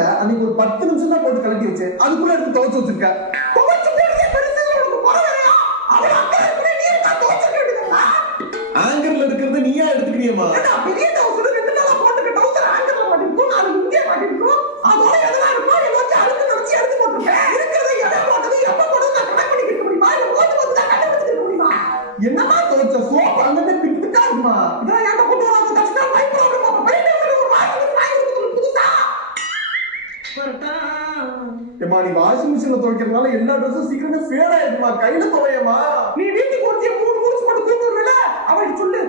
இல்ல அன்னைக்கு ஒரு 10 நிமிஷம் தான் போட்டு கழட்டி வச்சேன், அதுக்குள்ள எடுத்து துவைச்சு வச்சிருக்க. ஆங்கர்ல இருக்கிறது நீயா எடுத்துக்கிறியமா? பெரிய டவுசர் 2 நாளா போட்டுக்க டவுசர் ஆங்கர்ல மாட்டிருக்கும், அது இங்கே மாட்டிருக்கும். அதோட எதனா இருக்கும், இத வச்சு அழுத்து வச்சு எடுத்து போட்டுருக்கேன். இருக்கிறது எதை போட்டது எப்ப போட்டது நான் கணக்கு பண்ணிக்கிட்டு முடியுமா? இல்ல போட்டு வந்து நான் கண்டுபிடிச்சிட்டு முடியுமா? என்னமா துவைச்ச சோப் அங்கங்க பிட்டுட்டா இருக்குமா? இதெல்லாம் ஏன்டா போட்டு வராத கஷ்டா மை ப்ராப்ளம். அப்ப போயிட்டு ஒரு வாஷிங் வாங்கி கொடுத்து புதுசா ஏமா நீ வாஷிங் மிஷின்ல துவைக்கிறதுனால எல்லா ட்ரெஸ்ஸும் சீக்கிரமே ஃபேட் ஆயிடுமா, கையில துவையமா. நீ வீட்டுக்கு ஒருத்திய 3 முடிச்சு போட்டு கூப்பிடுறல, அவளுக்கு சொல்லு